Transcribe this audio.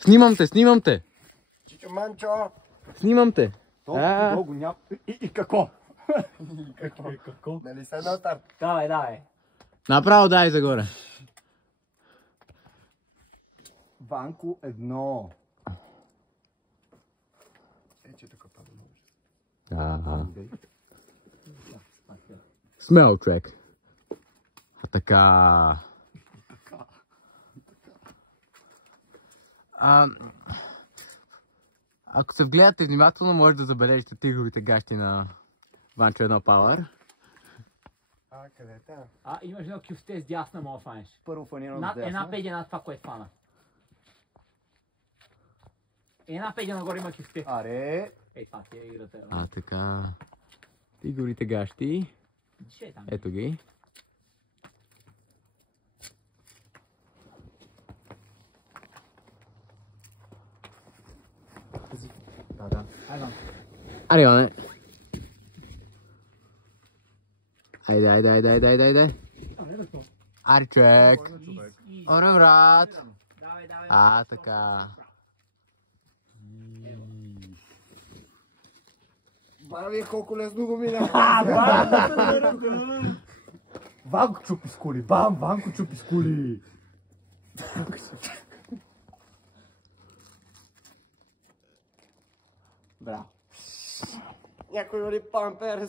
Снимам те. Чичо Манчо. Снимам те. Толкова дълго няма. И какво? Какво? Нали се на старт? Давай. Направо дай загоре. Ванко едно. Че тук пада може. Смел човек. Така. Ако се вгледате внимателно, може да забележите тигровите гащи на Ванчо 1 Power. Къде е тя? Имаш едно кюфте с дясна, мога да фанеш. Първо фанирам с дясна. Една педия над това, което фана. Една педия нагоре има кюфте. Аре. Ей, това ти е играта. Така. Тигровите гащи. Ето ги. Да. Аре, Иване. Айде. Аре, човек. Оре, брат. Давай. Така. Бара вие колко лесно го мина. Ванко чупи с кули. Ванко чупи с кули. Браво. Някой вали пампер.